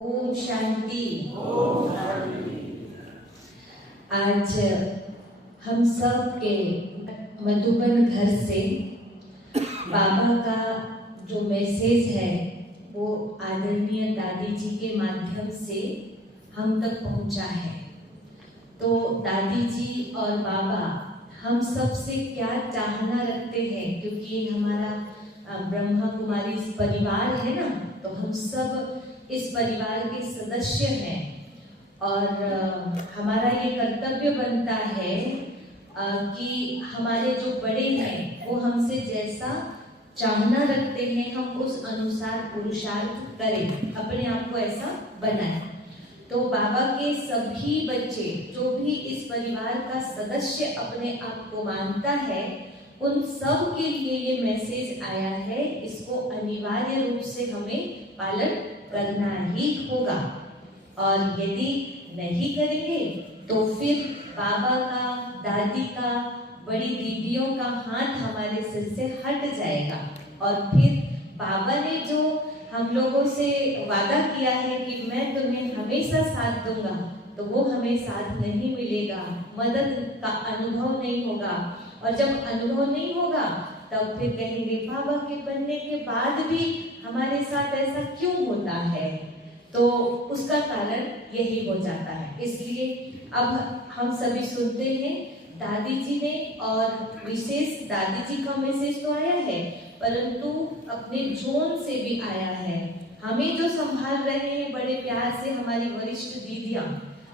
ओम शांति। ओम शांति। आज हम सब के मधुबन घर से बाबा का जो मैसेज है वो आदरणीय दादी जी के माध्यम से हम तक पहुंचा है। तो दादी जी और बाबा हम सब से क्या चाहना रखते हैं, क्योंकि हमारा ब्रह्मा कुमारी परिवार है ना, तो हम सब इस परिवार के सदस्य हैं और हमारा ये कर्तव्य बनता है कि हमारे जो बड़े हैं वो हमसे जैसा चाहना रखते हैं हम उस अनुसार पुरुषार्थ करें, अपने आप को ऐसा बनाएं। तो बाबा के सभी बच्चे जो भी इस परिवार का सदस्य अपने आप को मानता है, उन सब के लिए ये मैसेज आया है। इसको अनिवार्य रूप से हमें पालन करना ही होगा, और यदि नहीं करेंगे तो फिर बाबा का, दादी का, बड़ी दीदियों का हाथ हमारे सिर से हट जाएगा, और फिर बाबा ने जो हम लोगों से वादा किया है कि मैं तुम्हें हमेशा साथ दूंगा, तो वो हमें साथ नहीं मिलेगा, मदद का अनुभव नहीं होगा। और जब अनुभव नहीं होगा तब फिर कहेंगे बाबा के बनने के बाद भी हमारे साथ ऐसा क्यों होता है। तो उसका कारण यही हो जाता है। इसलिए अब हम सभी सुनते हैं दादी जी ने, और विशेष दादी जी का मैसेज तो आया है, परंतु अपने जोन से भी आया है। हमें जो संभाल रहे हैं बड़े प्यार से हमारी वरिष्ठ दीदियां,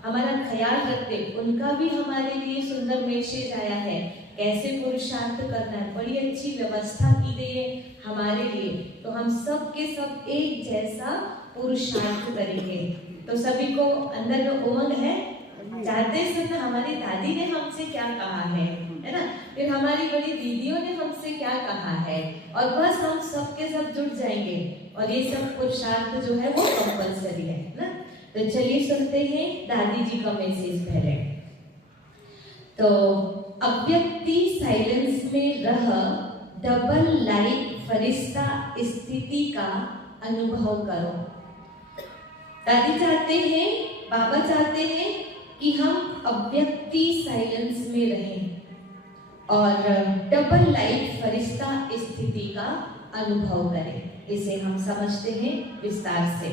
हमारा ख्याल रखते, उनका भी हमारे लिए सुंदर मैसेज आया है, कैसे पुरुषार्थ करना है। बड़ी अच्छी व्यवस्था की गई है हमारे लिए, तो हम सब के सब एक जैसा पुरुषार्थ करेंगे। तो सभी को अंदर में उमंग है, जाते समय हमारी दादी ने हमसे क्या कहा है ना, फिर हमारी बड़ी दीदियों ने हमसे क्या कहा है, और बस हम सब के सब जुट जाएंगे, और ये सब पुरुषार्थ जो है वो कंपलसरी है ना। तो चलिए सुनते हैं दादी जी का मैसेज पहले। तो अव्यक्ति साइलेंस में रह डबल लाइट फरिश्ता स्थिति का अनुभव करो। दादी चाहते हैं, बाबा चाहते हैं कि हम अव्यक्ति साइलेंस में रहें और डबल लाइट फरिश्ता स्थिति का अनुभव करें। इसे हम समझते हैं विस्तार से।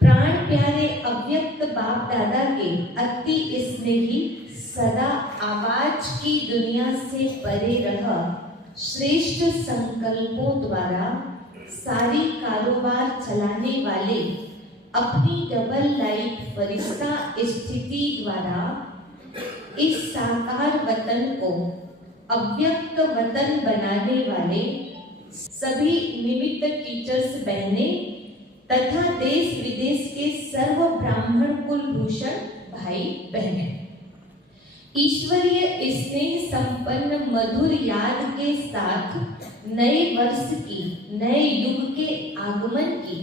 प्राण प्यारे अव्यक्त बाप दादा के अति स्नेही, सदा आवाज की दुनिया से परे रह श्रेष्ठ संकल्पों द्वारा सारी कारोबार चलाने वाले अपनी डबल लाइट फरिश्ता स्थिति द्वारा इस साकार वतन को अव्यक्त वतन बनाने वाले सभी निमित्त टीचर्स बहने तथा देश विदेश के सर्व ब्राह्मण कुलभूषण भाई बहने, ईश्वरीय स्नेह संपन्न मधुर याद के साथ नए वर्ष की, नए युग के आगमन की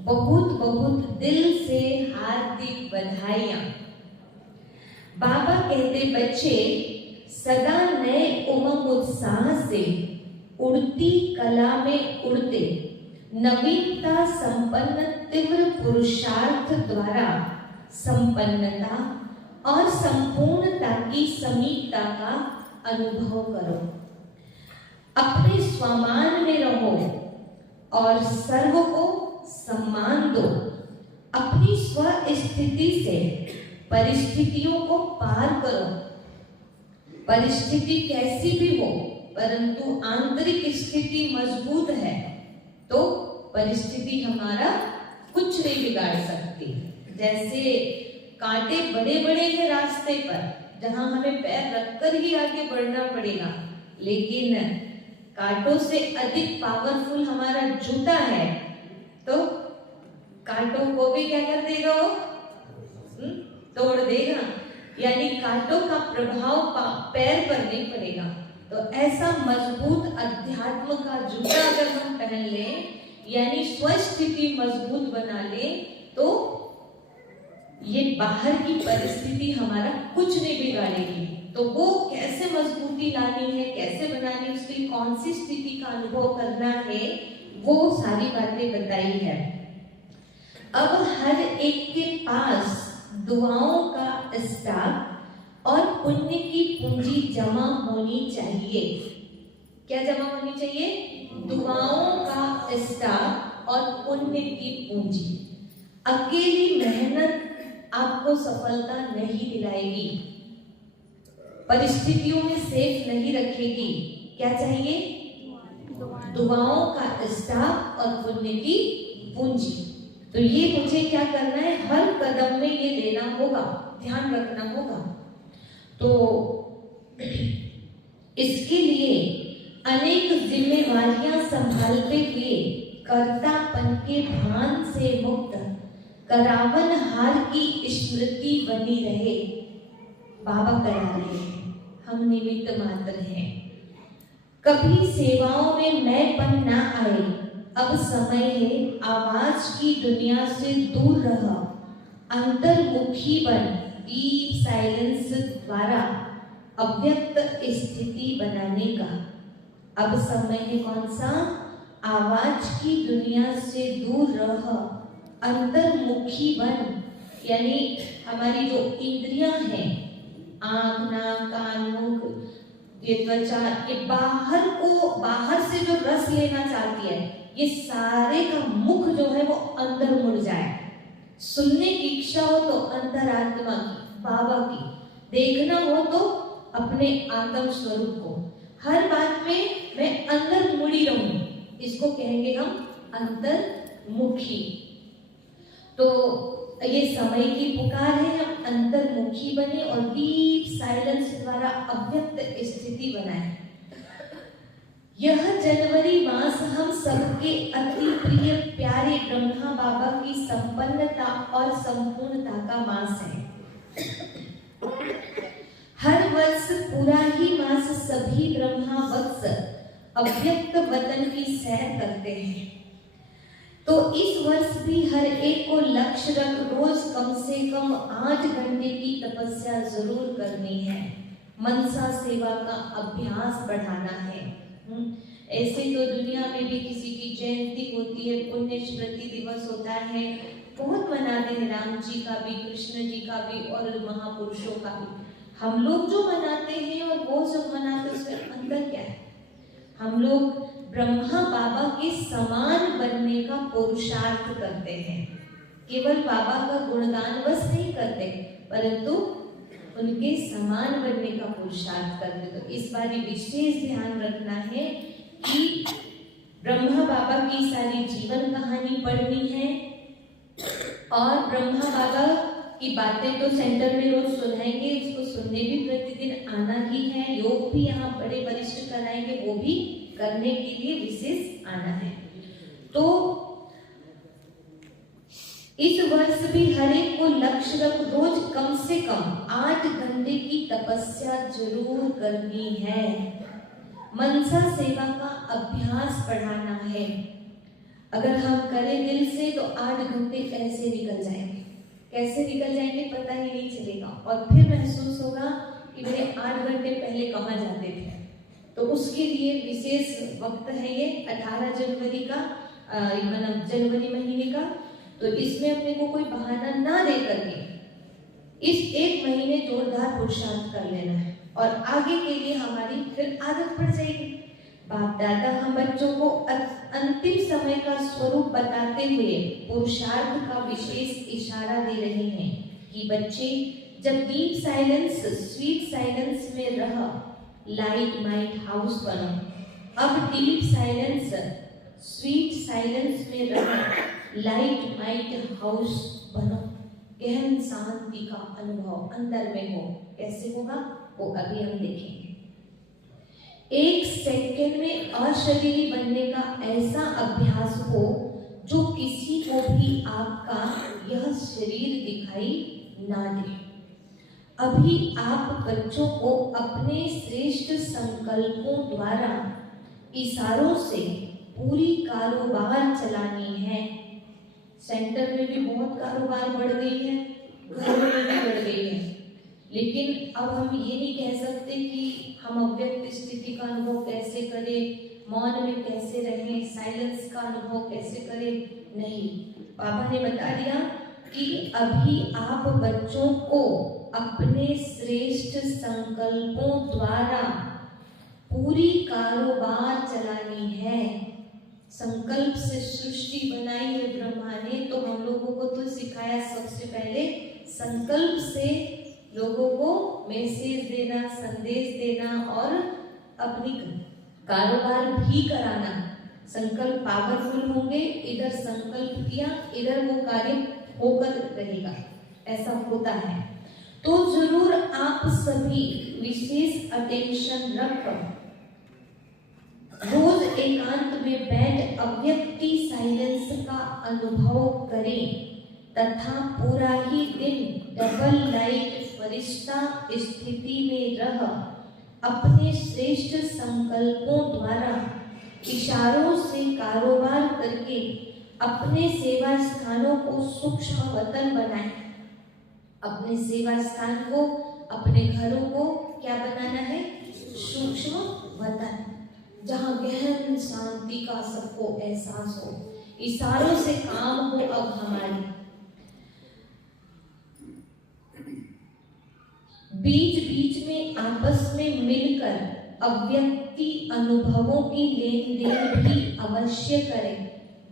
बहुत बहुत दिल से हार्दिक बधाइयां। बाबा कहते बच्चे सदा नए उमंग उत्साह से उड़ती कला में उड़ते, नवीनता संपन्न तीव्र पुरुषार्थ द्वारा संपन्नता और संपूर्णता की समीपता का अनुभव करो। अपने स्वमान में रहो और सर्व को सम्मान दो। अपनी स्व स्थिति से परिस्थितियों को पार करो। परिस्थिति कैसी भी हो, परंतु आंतरिक स्थिति मजबूत है तो परिस्थिति हमारा कुछ नहीं बिगाड़ सकती। जैसे कांटे बड़े बड़े हैं रास्ते पर, जहां हमें पैर रखकर ही आगे बढ़ना पड़ेगा, लेकिन कांटों से अधिक पावरफुल हमारा जूता है, तो कांटों को भी क्या कर देगा वो, तोड़ देगा। यानी कांटों का प्रभाव पैर पर नहीं पड़ेगा। तो ऐसा मजबूत अध्यात्म का जूता अगर हम पहन लें, यानी स्वस्थिति मजबूत बना ले, तो ये बाहर की परिस्थिति हमारा कुछ नहीं बिगाड़ेगी। तो वो कैसे मजबूती लानी है, कैसे बनानी, उसकी कौन सी स्थिति का अनुभव करना है, वो सारी बातें बताई है। अब हर एक के पास दुआओं का स्टॉक और पुण्य की पूंजी जमा होनी चाहिए। क्या जमा होनी चाहिए? दुआओं का स्टॉक और पुण्य की पूंजी। अकेली मेहनत आपको सफलता नहीं दिलाएगी, परिस्थितियों में सेफ नहीं रखेगी। क्या चाहिए? दुआओं का स्टॉक और पुण्य की पूंजी। तो ये मुझे क्या करना है? हर कदम में ये लेना होगा, ध्यान रखना होगा। तो इसके लिए अनेक जिम्मेवारियां संभालते हुए कर्तापन के भान से मुक्त करावन हार की स्मृति बनी रहे। बाबा करा रहे हैं, हम निमित्त मात्र हैं। कभी सेवाओं में मैंपन ना आए, अब समय है आवाज की दुनिया से दूर रह, अंतर्मुखी बन डीप साइलेंस द्वारा अव्यक्त स्थिति बनाने का। अब समय है कौन सा? आवाज की दुनिया से दूर रह, अंतर्मुखी बन, यानी हमारी जो इंद्रियां हैं, आंख, नाक, कान, मुख, ये त्वचा, ये बाहर से जो रस लेना चाहती है, ये सारे का मुख जो है वो अंदर मुड़ जाए। सुनने की इच्छा हो तो अंतरात्मा की, बाबा की, देखना हो तो अपने आत्म स्वरूप को, हर बात में मैं अंदर मुड़ी रहूं, इसको कहेंगे हम अंतर्मुखी। तो ये समय की पुकार है, हम अंतर्मुखी बने और डीप साइलेंस द्वारा अव्यक्त स्थिति बनाए। यह जनवरी मास हम सबके अति प्रिय प्यारे ब्रह्मा बाबा की संपन्नता और संपूर्णता का मास है। हर वर्ष पूरा ही मास सभी ब्रह्मा वत्स अव्यक्त वतन की सैर करते हैं। तो इस वर्ष भी हर एक को लक्ष्य रख रोज कम से कम 8 घंटे की तपस्या जरूर करनी है। मनसा सेवा का अभ्यास बढ़ाना है। ऐसे तो दुनिया में भी किसी की जयंती होती है, पुण्य स्मृति दिवस होता है, बहुत मनाते हैं, राम जी का भी, कृष्ण जी का भी और महापुरुषों का भी। हम लोग जो मनाते हैं और वो सब मनाते हैं, उसमें अंतर क्या है? हम लोग ब्रह्मा बाबा के समान बनने का पुरुषार्थ करते हैं। केवल बाबा का गुणगान बस नहीं करते, परंतु उनके समान बनने का पुरुषार्थ करते। तो इस बार विशेष ध्यान रखना है कि ब्रह्मा बाबा की सारी जीवन कहानी पढ़नी है और ब्रह्मा बाबा की बातें तो सेंटर में रोज सुनाएंगे, इसको सुनने भी प्रतिदिन आना ही है। योग भी यहाँ बड़े वरिष्ठ कराएंगे, वो भी करने के लिए विशेष आना है। तो इस वर्ष भी हर एक को लक्ष्य रख रोज कम से कम 8 घंटे की तपस्या जरूर करनी है। मनसा सेवा का अभ्यास बढ़ाना है। अगर हम करें दिल से तो 8 घंटे ऐसे निकल जाएंगे। कैसे निकल जाएंगे पता ही नहीं चलेगा, और फिर महसूस होगा कि मेरे 8 घंटे पहले कहाँ जाते थे। तो उसके लिए विशेष वक्त है ये 18 जनवरी का, मतलब जनवरी महीने का। तो इसमें अपने को कोई बहाना ना दे करके इस एक महीने जोरदार पुरुषार्थ कर लेना है, और आगे के लिए हमारी फिर आदत पड़ जाएगी। बाप दादा हम बच्चों को अंतिम समय का स्वरूप बताते हुए पुरुषार्थ का विशेष इशारा दे रहे हैं कि बच्चे जब डीप साइलेंस, स्वीट साइलेंस में रह लाइट माइट हाउस बनो। अब डीप साइलेंस, स्वीट साइलेंस में रह लाइट माइट हाउस बनो। गहन शांति का अनुभव अंदर में हो। कैसे होगा वो अभी हम देखेंगे। 1 सेकंड में अशरीरी बनने का ऐसा अभ्यास हो जो किसी को भी आपका यह शरीर दिखाई ना दे। अभी आप बच्चों को अपने श्रेष्ठ संकल्पों द्वारा इशारों से पूरी कारोबार चलानी है। सेंटर में भी बहुत कारोबार बढ़ गई है, घरों में भी बढ़ गई है, लेकिन अब हम ये नहीं कह सकते कि हम अव्यक्त स्थिति का अनुभव कैसे करें, मौन में कैसे रहें, साइलेंस का अनुभव कैसे करें। नहीं, बाबा ने बता दिया कि अभी आप बच्चों को अपने श्रेष्ठ संकल्पों द्वारा पूरी कारोबार चलानी है। संकल्प से सृष्टि बनाई है ब्रह्मा ने, तो हम लोगों को तो सिखाया सबसे पहले संकल्प से लोगों को मैसेज देना, संदेश देना और अपनी कारोबार भी कराना। संकल्प पावरफुल होंगे, इधर संकल्प किया, इधर वो कार्य होकर रहेगा, ऐसा होता है। तो जरूर आप सभी विशेष अटेंशन रखकर रोज एकांत में बैठ अव्यक्ति साइलेंस का अनुभव करें तथा पूरा ही दिन डबल लाइट फरिश्ता स्थिति में रह अपने श्रेष्ठ संकल्पों द्वारा इशारों से कारोबार करके अपने सेवा स्थानों को सूक्ष्म वतन बनाएं। अपने सेवा स्थान को, अपने घरों को क्या बनाना है? सूक्ष्म वतन, जहाँ गहन शांति का सबको एहसास हो। इशारों से काम हो अब हमारी। बीच बीच में आपस में मिलकर अव्यक्ति अनुभवों की लेन देन भी अवश्य करें।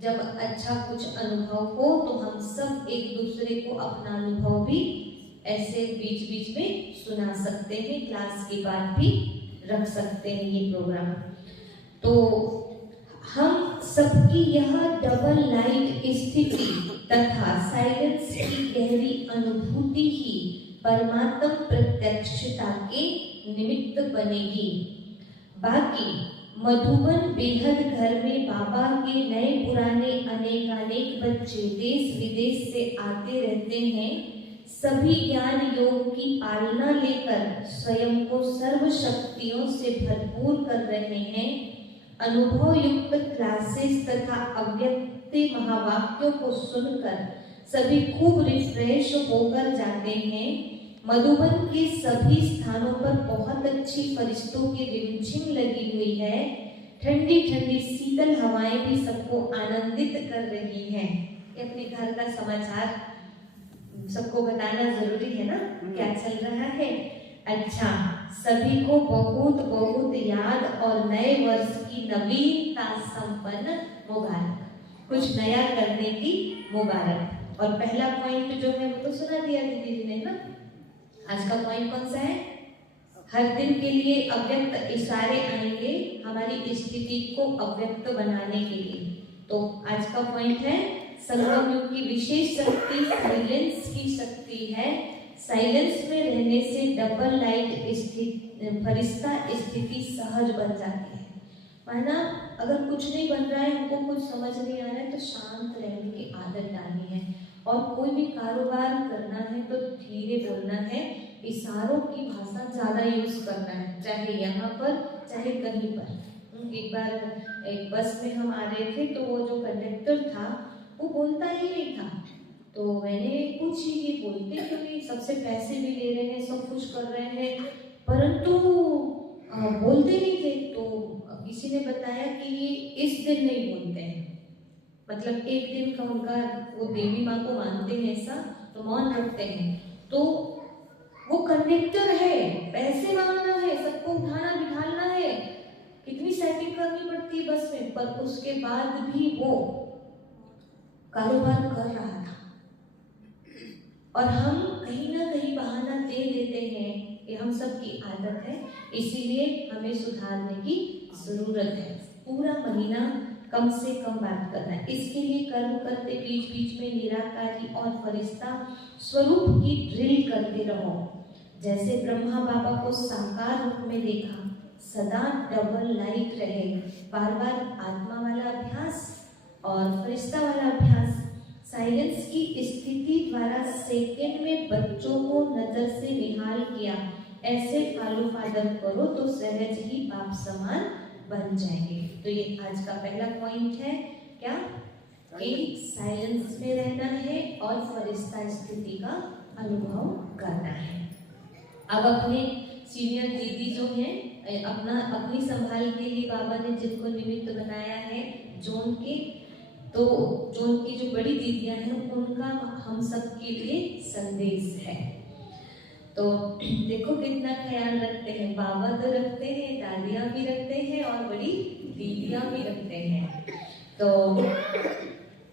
जब अच्छा कुछ अनुभव हो तो हम सब एक दूसरे को अपना अनुभव भी ऐसे बीच बीच में सुना सकते हैं, क्लास के बाद भी रख सकते हैं ये प्रोग्राम। तो हम सबकी यह डबल लाइट स्थिति तथा साइलेंस की गहरी अनुभूति ही परमात्म प्रत्यक्षता के निमित्त बनेगी। बाकी मधुबन बेहद घर में बाबा के नए पुराने अनेकानेक बच्चे देश विदेश से आते रहते हैं। सभी ज्ञान योग की पालना लेकर स्वयं को सर्व शक्तियों से भरपूर कर रहे हैं। अनुभव युक्त क्लासेस तथा अव्यक्त महावाक्यों को सुनकर सभी खूब रिफ्रेश होकर जाते हैं। मधुबन के सभी स्थानों पर बहुत अच्छी फरिश्तों की रिमझिम लगी हुई है। ठंडी ठंडी शीतल हवाएं भी सबको आनंदित कर रही हैं। अपने घर का समाचार सबको बताना जरूरी है ना, क्या चल रहा है। अच्छा, सभी को बहुत बहुत याद और नए वर्ष की नवीनता संपन्न मुबारक, कुछ नया करने की मुबारक। और पहला पॉइंट जो है वो तो सुना दिया दीदी जी ने ना। आज का पॉइंट कौन सा है? हर दिन के लिए अव्यक्त इशारे आएंगे हमारी स्थिति को अव्यक्त बनाने के लिए। तो आज का पॉइंट है संगम युग की विशेष शक्ति साइलेंस की शक्ति है। साइलेंस में रहने से डबल लाइट फरिश्ता स्थिति सहज बन जाती है। माना अगर कुछ नहीं बन रहा है, हमको कुछ समझ नहीं आ रहा है, तो शांत रहने की आदत डालनी है। और कोई भी कारोबार करना है तो धीरे बोलना है, इशारों की भाषा ज्यादा यूज करना है, चाहे यहाँ पर चाहे कहीं पर। एक बार एक बस में हम आ रहे थे तो वो जो कंडक्टर था वो बोलता ही नहीं था। तो मैंने पूछी ये बोलते क्यों नहीं, सबसे पैसे भी ले रहे हैं, सब कुछ कर रहे हैं, परंतु बोलते नहीं थे। तो किसी ने बताया कि ये इस दिन नहीं बोलते हैं, मतलब एक दिन का उनका वो देवी माँ को मानते हैं ऐसा, तो मौन रखते हैं। तो वो कंडक्टर है, पैसे मांगना है, सबको उठाना बिठाना है, कितनी सेटिंग करनी पड़ती है बस में, पर उसके बाद भी वो कारोबार कर रहा था। और हम कहीं ना कहीं बहाना दे देते हैं, ये हम सब की आदत है, इसीलिए हमें सुधारने की जरूरत है। पूरा महीना कम से कम बात करना है। इसके लिए कर्म करते बीच बीच में निराकारी और फरिश्ता स्वरूप की ड्रिल करते रहो। जैसे ब्रह्मा बाबा को साकार रूप में देखा, सदा डबल लाइट रहे, बार बार आत्मा वाला अभ्यास और फरिश्ता वाला अभ्यास। साइलेंस की स्थिति द्वारा सेकंड में बच्चों को नजर से निहाल किया। ऐसे फॉलो फादर करो तो सहज ही बाप समान बन जाएंगे। तो ये आज का पहला पॉइंट है, क्या कि साइलेंस में रहना है और फरिश्ता स्थिति का अनुभव करना है। अब अपने सीनियर दीदी जो हैं, अपनी संभाल के लिए बाबा ने जिनको निमित्त बनाया है जोन के, तो जो उनकी जो बड़ी दीदियां हैं उनका हम सब के लिए संदेश है। तो देखो कितना ख्याल रखते हैं, बाबा तो रखते हैं, दादियां भी रखते हैं और बड़ी दीदियां भी रखते हैं। तो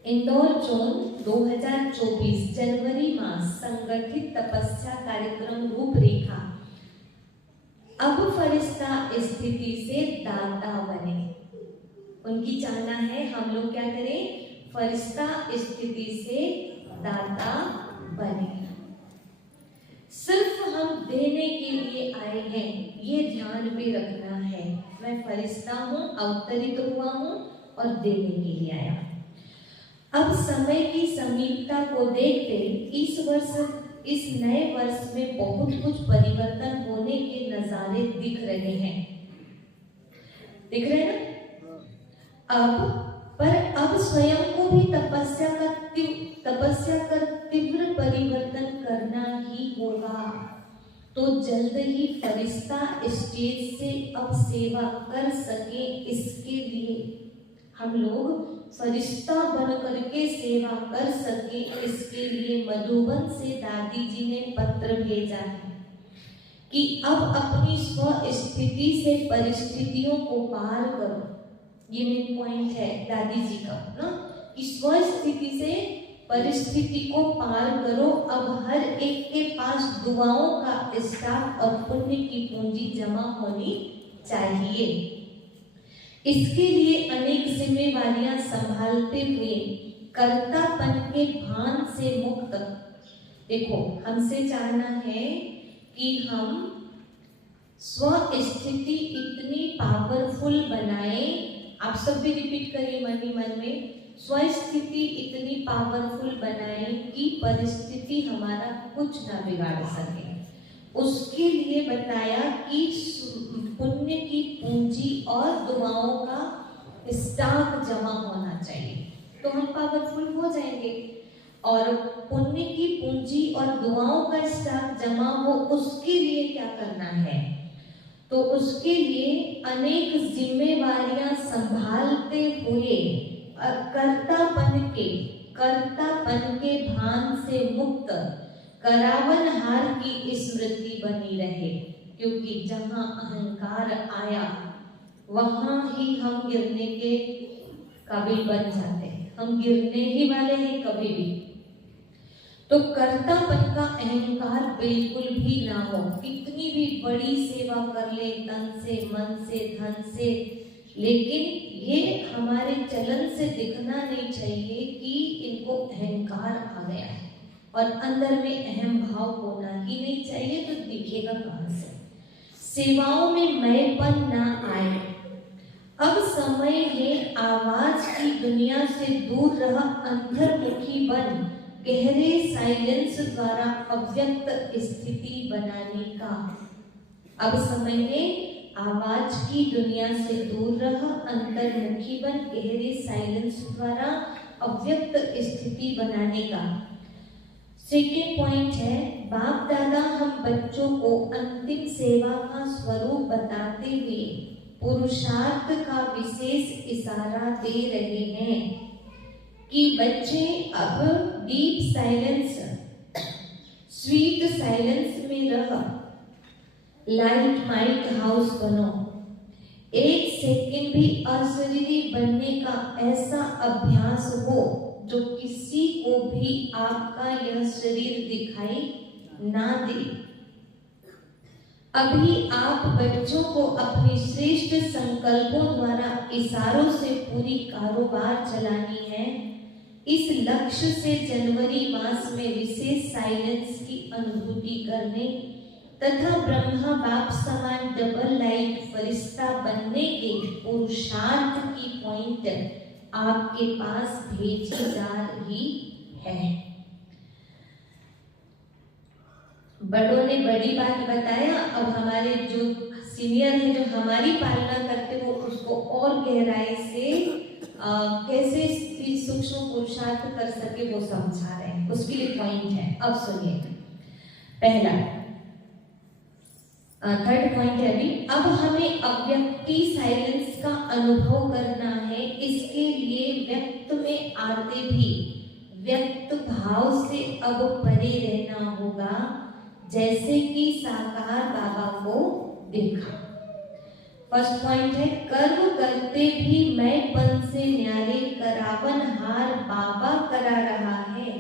इंदौर जोन 2024 जनवरी मास संगठित तपस्या कार्यक्रम रूपरेखा। अब फरिश्ता स्थिति से दाता बने। उनकी चाहना है हम लोग क्या करें, फरिश्ता स्थिति से दाता बने। सिर्फ हम देने के लिए आए हैं, ये ध्यान भी रखना है। मैं फरिश्ता हूँ, अवतरित हुआ हूँ और देने के लिए आया। अब समय की समीपता को देखते इस नए वर्ष में बहुत कुछ परिवर्तन होने के नजारे दिख रहे हैं। दिख रहे हैं ना? अब स्वयं को भी तपस्या कर तीव्र परिवर्तन करना ही होगा। तो जल्द ही फरिश्ता स्टेज से अब सेवा कर सके, इसके लिए हम लोग फरिश्ता बन करके सेवा कर सके, इसके लिए मधुबन से दादी जी ने पत्र भेजा है कि अब अपनी स्व स्थिति से परिस्थितियों को पार करो। ये मेन पॉइंट है दादी जी का ना, कि स्व स्थिति से परिस्थिति को पार करो। अब हर एक के पास दुआओं का स्टॉक और पुण्य की पूंजी जमा होनी चाहिए। इसके लिए अनेक जिम्मेवारियां संभालते हुए कर्तापन के भान से मुक्त। देखो हमसे चाहना है कि हम स्व स्थिति इतनी पावरफुल बनाए। आप सब भी रिपीट करिए मन ही मन में, स्व स्थिति इतनी पावरफुल बनाए कि परिस्थिति हमारा कुछ ना बिगाड़ सके। उसके लिए बताया कि पुण्य की पूंजी और दुआओं का स्टॉक जमा होना चाहिए, तो हम पावरफुल हो जाएंगे। और पुण्य की पूंजी और दुआओं का स्टॉक जमा हो, उसके लिए क्या करना है? तो उसके लिए अनेक जिम्मेवारियां संभालते हुए कर्तापन के भान से मुक्त करावनहार की स्मृति बनी रहे। क्योंकि जहां अहंकार आया वहां ही हम गिरने के काबिल बन जाते हैं। हम गिरने ही वाले हैं कभी भी। तो कर्तापन का अहंकार बिल्कुल भी ना हो। कितनी भी बड़ी सेवा कर ले, तन से, मन से, धन से, लेकिन ये हमारे चलन से दिखना नहीं चाहिए कि इनको अहंकार आ गया है, और अंदर में अहम भाव होना ही नहीं चाहिए। तो दिखेगा कहां से? सेवाओं में मैंपन ना आए। अब समय है आवाज की दुनिया से दूर रह अंतर्मुखी बन गहरे साइलेंस द्वारा अव्यक्त स्थिति बनाने का। अब समय है आवाज की दुनिया से दूर रह अंतर्मुखी बन गहरे साइलेंस द्वारा अव्यक्त स्थिति बनाने का। सेकेंड पॉइंट है, बाप दादा हम बच्चों को अंतिम सेवा का स्वरूप बताते हुए पुरुषार्थ का विशेष इशारा दे रहे हैं कि बच्चे अब डीप साइलेंस, स्वीट साइलेंस में रह लाइट माइट हाउस बनो। एक सेकंड भी अशरीरी बनने का ऐसा अभ्यास हो जो किसी को भी आपका यह शरीर दिखाई ना दे। अभी आप बच्चों को अपने श्रेष्ठ संकल्पों द्वारा इशारों से पूरी कारोबार चलानी है। इस लक्ष्य से जनवरी मास में विशेष साइलेंस की अनुभूति करने तथा ब्रह्मा बाप समान डबल लाइट फरिश्ता बनने के पुरुषार्थ की पॉइंट आपके पास भेजी जा रही है। बड़ों ने बड़ी बात बताया, अब हमारे जो सीनियर हैं जो हमारी पालना करते वो उसको और गहराई से कैसे सूक्ष्म पुरुषार्थ कर सके वो समझा रहे हैं। उसके लिए पॉइंट है, अब सुनिए। पहला, थर्ड पॉइंट है अभी। अब हमें अव्यक्ति साइलेंस का अनुभव करना है। इसके लिए व्यक्त में आते भी व्यक्त भाव से अब परे रहना होगा, जैसे कि साकार बाबा को देखा। फर्स्ट पॉइंट है, कर्म करते भी मैं पन से न्यारे करावन हार बाबा करा रहा है।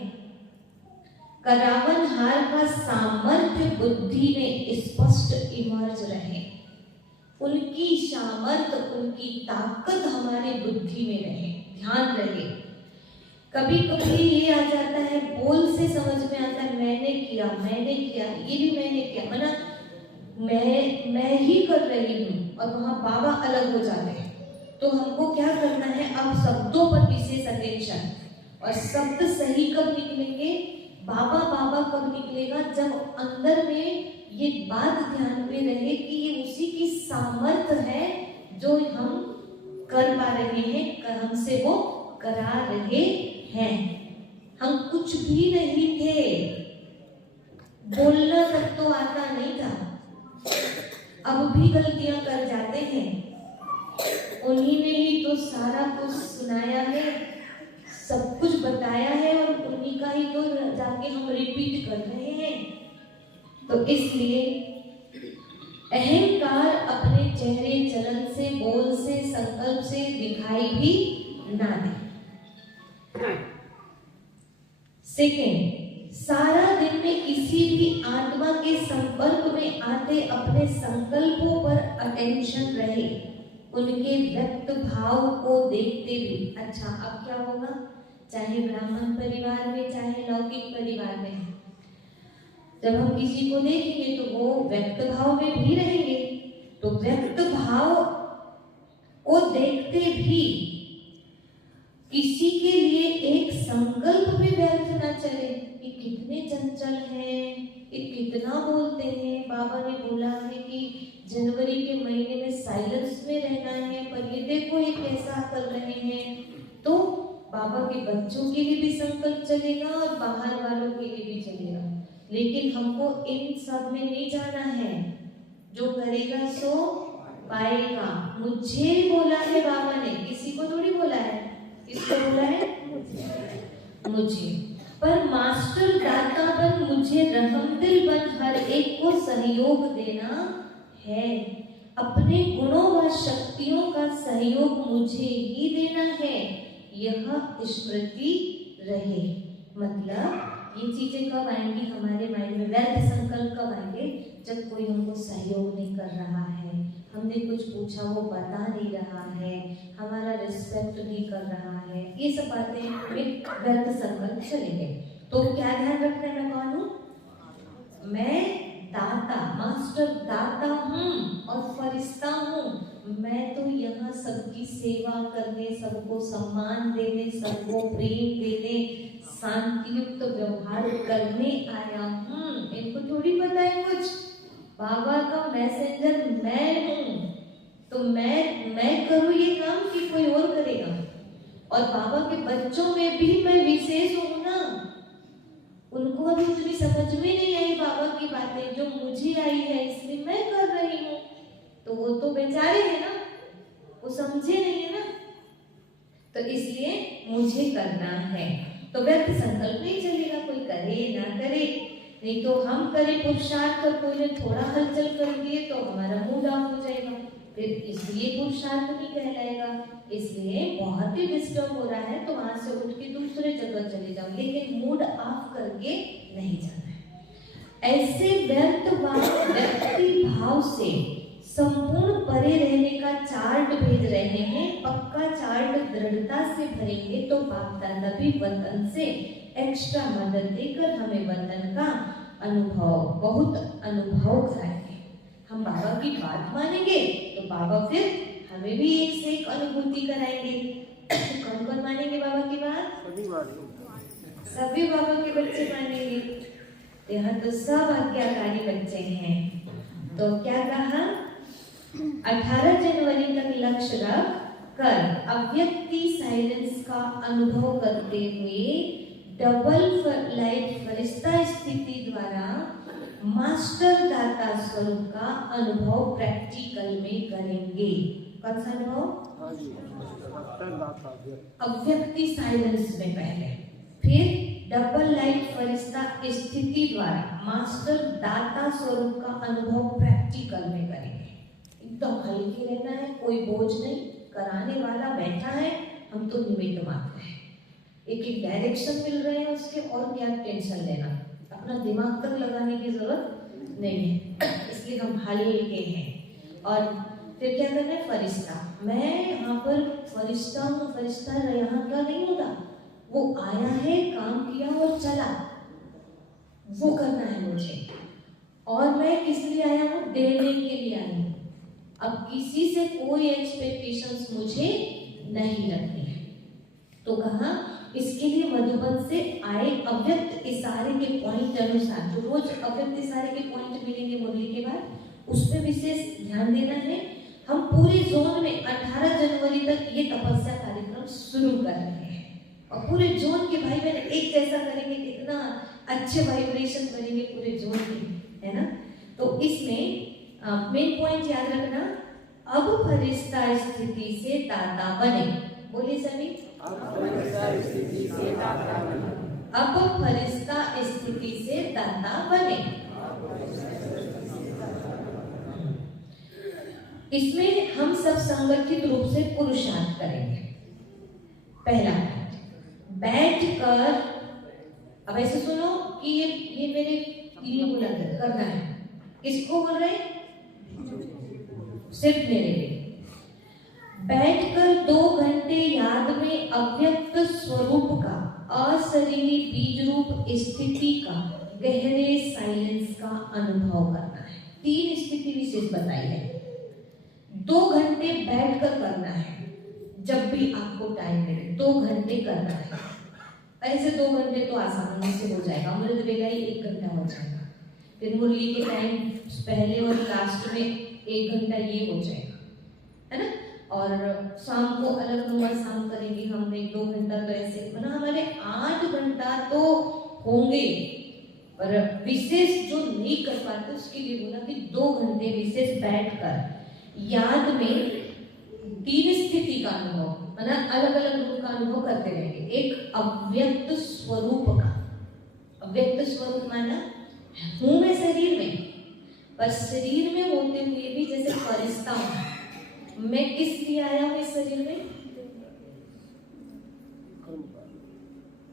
करावन हार का सामर्थ्य बुद्धि में स्पष्ट इमर्ज रहे, उनकी सामर्थ्य, उनकी ताकत हमारे बुद्धि में रहे, ध्यान रहे। कभी कभी ये आ जाता है, बोल से समझ में आता है मैंने किया, ये भी मैंने किया, मना मैं ही कर रही हूँ, और वहां बाबा अलग हो जाते हैं। तो हमको क्या करना है, अब शब्दों पर विशेष अटेंशन। और शब्द सही कब निकलेंगे, बाबा बाबा कब निकलेगा, जब अंदर में ये बात ध्यान में रहे कि ये उसी की सामर्थ्य है जो हम कर पा रहे हैं, हमसे वो करा रहे हैं। हम कुछ भी नहीं थे, बोलना तक तो आता नहीं था, अब भी गलतियां कर जाते हैं। उन्हीं ने ही तो सारा कुछ सुनाया है, सब कुछ बताया है, और उन्हीं का ही तो जाके हम रिपीट कर रहे हैं। तो इसलिए अहंकार अपने चेहरे, चलन से, बोल से, संकल्प से दिखाई भी ना दे। सेकेंड, सारा दिन में किसी भी आत्मा के संपर्क में आते अपने संकल्पों पर अटेंशन रहे, उनके व्यक्त भाव को देखते भी। अच्छा, अब क्या होगा, चाहे ब्राह्मण परिवार में, चाहे लौकिक परिवार में, जब हम किसी को देखेंगे तो वो व्यक्त भाव में भी रहेंगे। तो व्यक्त भाव को देखते भी किसी के लिए एक संकल्प भी व्यर्थ ना चले कि कितने चंचल हैं, ये कितना बोलते हैं। बाबा ने बोला है कि जनवरी के महीने में साइलेंस में रहना है, पर ये देखो ये कैसा कर रहे हैं। तो बाबा के बच्चों के लिए भी संकल्प चलेगा और बाहर वालों के लिए भी चलेगा, लेकिन हमको इन सब में नहीं जाना है। जो करेगा सो पाएगा। मुझे बोला है बाबा ने, किसी को थोड़ी बोला है। किसको बोला है? मुझे। पर मास्टर दाता बन, मुझे रहमदिल बन, हर एक को सहयोग देना है। अपने गुणों व शक्तियों का सहयोग मुझे ही देना है, यह स्मृति रहे। मतलब ये चीजें कब आएंगी हमारे माइंड में, व्यर्थ संकल्प कब आएंगे, जब कोई हमको सहयोग नहीं कर रहा है, हमने कुछ पूछा वो बता नहीं रहा है, हमारा रिस्पेक्ट नहीं कर रहा है, ये सब बातें में व्यर्थ संकल्प चलेंगे। तो क्या ध्यान रखना है, मैं कौन हूँ? मैं दाता, मास्टर दाता हूँ और फरिश्ता हूँ। मैं तो यहाँ सबकी सेवा करने, सबको सम्मान देने, सबको प्रेम देने, शांतियुक्त व्यवहार करने आया हूँ। इनको थोड़ी पता है कुछ। बाबा का मैसेंजर मैं हूँ, तो मैं करूँ ये काम कि कोई और करेगा। और बाबा के बच्चों में भी मैं विशेष हूँ ना, उनको अभी उतनी समझ में नहीं आई बाबा की बातें, जो मुझे आई है इसलिए मैं कर रही हूँ। तो वो तो बेचारे हैं ना, वो समझे नहीं है ना, तो इसलिए मुझे करना है। तो व्यर्थ संकल्प नहीं चलेगा, कोई करे ना करे। नहीं तो हम करें पुरुषार्थ और कोई ने थोड़ा हलचल कर दिए तो हमारा मूड ऑफ हो जाएगा, फिर इसलिए पुरुषार्थ नहीं कहलाएगा। इसलिए बहुत ही डिस्टर्ब हो रहा है तो वहां से उठ के दूसरे जगह चले जाओ, लेकिन मूड ऑफ करके नहीं जाना है। ऐसे व्यर्थ व्यक्ति भाव से संपूर्ण परे रहने का चार्ट भेज रहे हैं। पक्का चार्ट दृढ़ता से भरेंगे तो बाप दादा भी वतन से एक्स्ट्रा मदद देकर हमें वतन का बहुत अनुभव कराएंगे। हम बाबा की बात मानेंगे तो बाबा फिर हमें भी एक से एक अनुभूति कराएंगे। कौन कौन मानेंगे बाबा की बात? सभी बाबा के बच्चे मानेंगे। यहाँ तो सब आज्ञाकारी बच्चे हैं। तो क्या कहा? 18 जनवरी तक लक्ष्य रख कर अव्यक्ति साइलेंस का अनुभव करते हुए डबल लाइट फरिश्ता स्थिति द्वारा मास्टर दाता स्वरूप का अनुभव प्रैक्टिकल में करेंगे। कौन सा अनुभव? अव्यक्ति साइलेंस में पहले, फिर डबल लाइट फरिश्ता स्थिति द्वारा मास्टर दाता स्वरूप का अनुभव प्रैक्टिकल में करेंगे। एकदम हल्के रहना है, कोई बोझ नहीं, कराने वाला बैठा है, हम तो निमित्त मात्र हैं। एक एक डायरेक्शन मिल रहे हैं उसके, और क्या टेंशन लेना, अपना दिमाग तक लगाने की जरूरत नहीं है, इसलिए हम हल्के हैं। और फिर क्या करना है? फरिश्ता, मैं यहाँ पर फरिश्ता हूँ, फरिश्ता यहाँ का नहीं होता, वो आया है, काम किया और चला, वो करना है मुझे। और मैं किस लिए आया हूँ? देने के लिए आया हूँ। अब किसी से कोई एक्सपेक्टेशंस मुझे नहीं रखनी है। तो कहा इसके लिए मधुबन से आए अव्यक्त इशारे के पॉइंट अनुसार, जो रोज अव्यक्त इशारे के पॉइंट मिलेंगे मुरली के बाद, उस पर विशेष ध्यान देना है। हम पूरे जोन में 18 जनवरी तक ये तपस्या कार्यक्रम शुरू कर रहे हैं, और पूरे जोन के भाई बहन एक जैसा करेंगे, कितना अच्छे वाइब्रेशन बनेंगे पूरे जोन में, है ना। तो इसमें मेन पॉइंट याद रखना, अब फरिश्ता स्थिति से दाता बने। बोलिए सभी, अब फरिश्ता स्थिति से दाता बने। अब फरिश्ता स्थिति से दाता बने। इसमें हम सब संगठित रूप से पुरुषार्थ करेंगे। पहला, बैठकर, अब ऐसे सुनो कि ये मेरे लिए बोला करना है। किसको बोल रहे हैं? सिर्फ मेरे लिए। बैठकर 2 घंटे याद में अव्यक्त स्वरूप का, अशरीरी बीज रूप स्थिति का, गहरे साइलेंस का अनुभव करना है। 3 स्थिति विशेष बताई है। 2 घंटे बैठकर करना है, जब भी आपको टाइम मिले 2 घंटे करना है। ऐसे 2 घंटे तो आसानी से हो जाएगा, अमृत वेला ही 1 घंटा हो जाएगा, फिर मुरली के टाइम पहले और लास्ट में 1 घंटा ये हो जाएगा, है ना। और शाम को अलग नंबर शाम करेंगे हम 1-2 घंटा, तो ऐसे मतलब हमारे 8 घंटा तो होंगे। और विशेष जो नहीं कर पाते उसके लिए बोला कि 2 घंटे विशेष बैठकर याद में 3 स्थिति का अनुभव, मतलब अलग अलग रूप का अनुभव करते रहेंगे। एक अव्यक्त स्वरूप का, अव्यक्त स्वरूप माना हूं मैं शरीर में, पर शरीर में होते हुए भी जैसे फरिश्ता हूं। मैं किस लिए आया हूं इस शरीर में?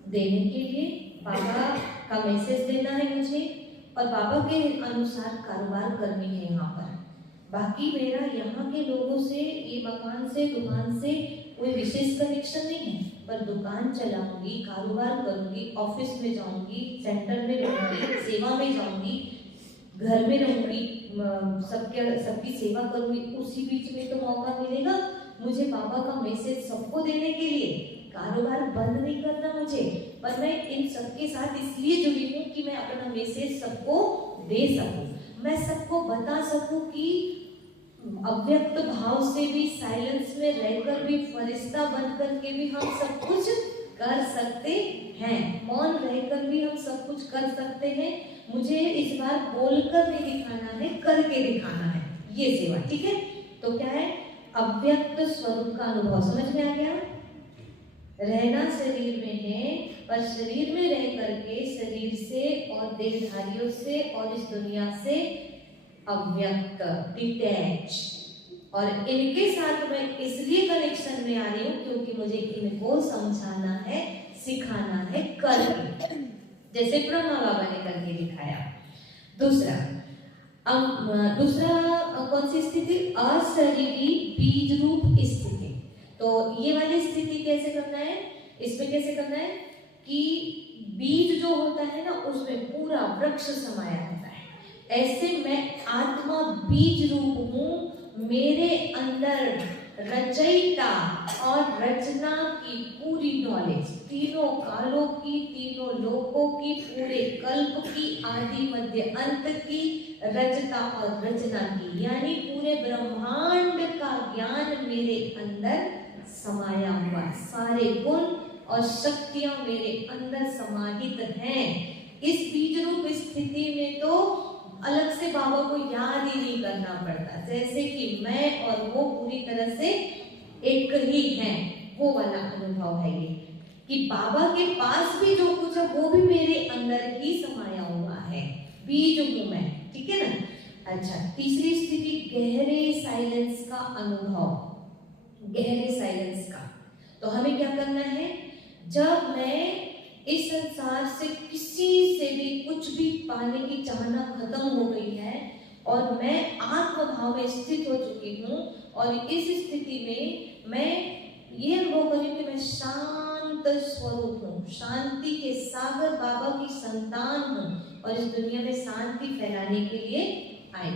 देने के लिए। बाबा का मैसेज देना है मुझे, और बाबा के अनुसार कारोबार करनी है यहाँ पर। बाकी मेरा यहाँ के लोगों से, ये मकान से, दुकान से कोई विशेष कनेक्शन नहीं है, पर दुकान चलाऊंगी, कारोबार करूंगी, ऑफिस में जाऊंगी, सेंटर में रहूंगी, सेवा में जाऊंगी, घर में रहूंगी, सबकी सेवा करूंगी। उसी बीच में तो मौका मिलेगा मुझे बाबा का मैसेज सबको देने के लिए। कारोबार बंद नहीं करना मुझे, पर मैं इन सबके साथ इसलिए जुड़ी हूँ कि मैं अपना मैसेज सबको दे सकूं, मैं सबको बता सकूं कि अव्यक्त भाव से भी, साइलेंस में रहकर भी, फरिश्ता बनकर के भी हम सब कुछ कर सकते हैं, मौन रहकर भी हम सब कुछ कर सकते हैं। मुझे इस बार बोलकर नहीं दिखाना है, करके दिखाना है, ये सेवा, ठीक है। तो क्या है? अव्यक्त स्वरूप का अनुभव। समझ में आ गया? रहना शरीर में है, पर शरीर में रह करके शरीर से और देहधारियों से और इस दुनिया से अव्यक्त, डिटैच। और इनके साथ मैं इसलिए कनेक्शन में आ रही हूँ क्योंकि मुझे इनको समझाना है, सिखाना है, करके, जैसे ब्रह्मा बाबा ने करके दिखाया। दूसरा कौन सी स्थिति? अशरीरी बीज रूप स्थिति। तो ये वाली स्थिति कैसे करना है? इसमें कैसे करना है कि बीज जो होता है ना, उसमें पूरा वृक्ष समाया होता है। ऐसे मैं आत्मा बीज रूप हूँ, मेरे अंदर रचयिता और रचना की पूरी नॉलेज, तीनों कालों की, तीनों लोकों की, पूरे कल्प की, आदि मध्य अंत की, रचता और रचना की, यानी पूरे ब्रह्मांड का ज्ञान मेरे अंदर समाया हुआ। सारे गुण और शक्तियां मेरे अंदर समाहित हैं। इस बीज रूप स्थिति में तो अलग से बाबा को याद ही नहीं करना पड़ता, जैसे कि मैं और वो पूरी तरह से एक ही हैं, वो वाला अनुभव है ये कि बाबा के पास भी जो कुछ है वो भी मेरे अंदर ही समाया हुआ है, बीज हूं मैं, ठीक है ना। अच्छा, तीसरी स्थिति गहरे साइलेंस का अनुभव, गहरे साइलेंस का। तो हमें क्या करना है, जब मैं इस संसार से किसी से भी कुछ भी पाने की चाहना खत्म हो गई है और मैं आत्म भाव में स्थित हो चुकी हूँ, और इस स्थिति में मैं ये अनुभव करूँ कि मैं शांत स्वरूप हूँ, शांति के सागर बाबा की संतान हूँ और इस दुनिया में शांति फैलाने के लिए आई।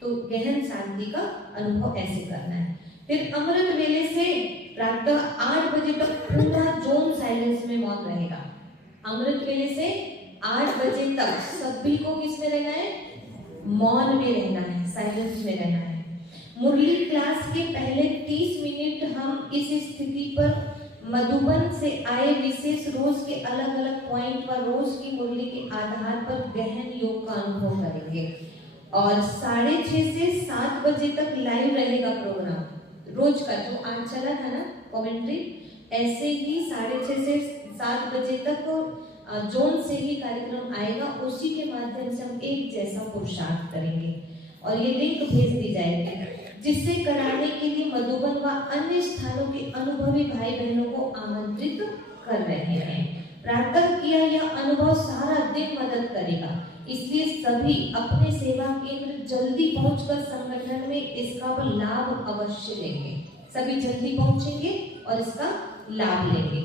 तो गहन शांति का अनुभव ऐसे करना है। फिर अमृत वेले से प्रातः 8 बजे तक पूरा जोन साइलेंस में मौन रहेगा। अमृत वेले से 8 बजे तक सभी को किस में रहना है, मौन में रहना है, साइलेंस में रहना है। मुरली क्लास के पहले 30 मिनट हम इस स्थिति पर मधुबन से आए विशेष रोज के अलग अलग पॉइंट पर रोज की मुरली के आधार पर गहन योग का अनुभव करेंगे। और 6:30 से 7 बजे तक लाइव रहेगा प्रोग्राम रोज का, जो आज चला था ना कमेंट्री, ऐसे ही 6:30 से 7 बजे तक जोन से ही कार्यक्रम आएगा। उसी के माध्यम से हम एक जैसा पुरुषार्थ करेंगे और ये लिंक भेज दी जाएगी, जिससे कराने के लिए मधुबन व अन्य स्थानों के अनुभवी भाई बहनों को आमंत्रित कर रहे हैं। प्रातः किया यह अनुभव सारा दिन मदद करेगा, इसलिए सभी अपने सेवा केंद्र जल्दी पहुंचकर संगठन में इसका लाभ अवश्य लेंगे। सभी जल्दी पहुंचेंगे और इसका लाभ लेंगे।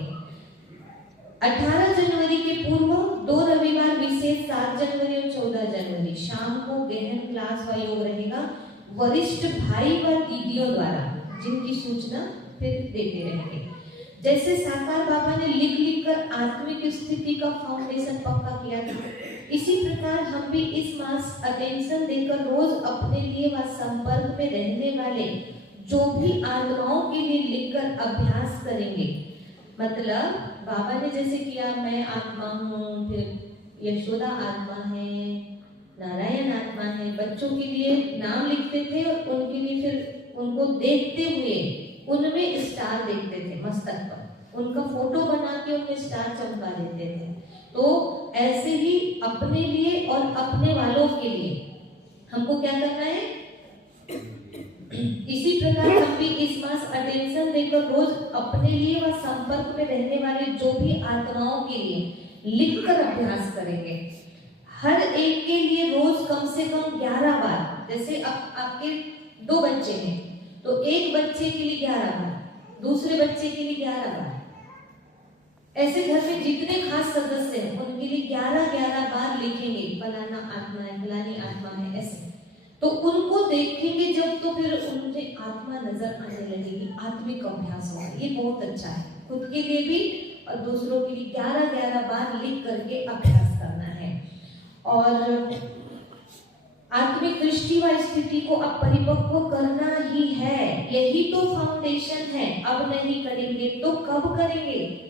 18 जनवरी के पूर्व 2 रविवार विशेष 7 जनवरी और 14 जनवरी शाम को गहन क्लास व योग रहेगा, वरिष्ठ भाई व दीदियों द्वारा, जिनकी सूचना फिर देते रहेंगे। जैसे साकार बाबा ने लिख लिख कर आत्मिक स्थिति का फाउंडेशन पक्का किया था, इसी प्रकार हम भी इस मास अटेंशन देकर रोज अपने लिए व संपर्क में रहने वाले जो भी आत्माओं के लिए लिखकर अभ्यास करेंगे। मतलब बाबा ने जैसे किया, मैं आत्मा हूँ, फिर यशोदा आत्मा है, नारायण आत्मा है, बच्चों के लिए नाम लिखते थे और उनके लिए फिर उनको देखते हुए उनमें स्टार देखते थे, मस्तक पर उनका फोटो बना के उनमें स्टार चमका देते थे। तो ऐसे ही अपने लिए और अपने वालों के लिए हमको क्या करना है, इसी प्रकार हम भी इस मास अटेंशन देकर रोज अपने लिए व संपर्क में रहने वाले जो भी आत्माओं के लिए लिखकर अभ्यास करेंगे। हर एक के लिए रोज कम से कम 11 बार, जैसे आपके 2 बच्चे हैं तो एक बच्चे के लिए 11 बार, दूसरे बच्चे के लिए 11 बार, ऐसे घर में जितने खास सदस्य हैं उनके लिए 11 बार लिखेंगे, फलाना आत्मा है, फलानी आत्मा है, ऐसे। तो उनको देखेंगे जब, तो फिर उनमें आत्मा नजर आने लगेगी, आत्मिक अभ्यास होगा। ये बहुत अच्छा है, खुद के लिए भी और दूसरों के लिए 11 बार लिख करके अभ्यास करना है। और आत्मिक दृष्टि व स्थिति को अब परिपक्व करना ही है, यही तो फाउंडेशन है। अब नहीं करेंगे तो कब करेंगे?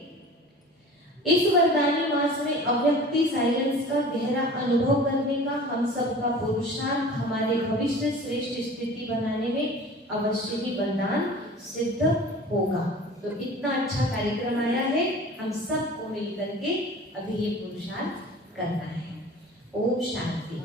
इस वरदानी मास में अव्यक्ति साइलेंस का गहरा अनुभव करने का हम सबका पुरुषार्थ हमारे भविष्य श्रेष्ठ स्थिति बनाने में अवश्य ही वरदान सिद्ध होगा। तो इतना अच्छा कार्यक्रम आया है, हम सबको मिलकर के अभी ये पुरुषार्थ करना है। ओम शांति।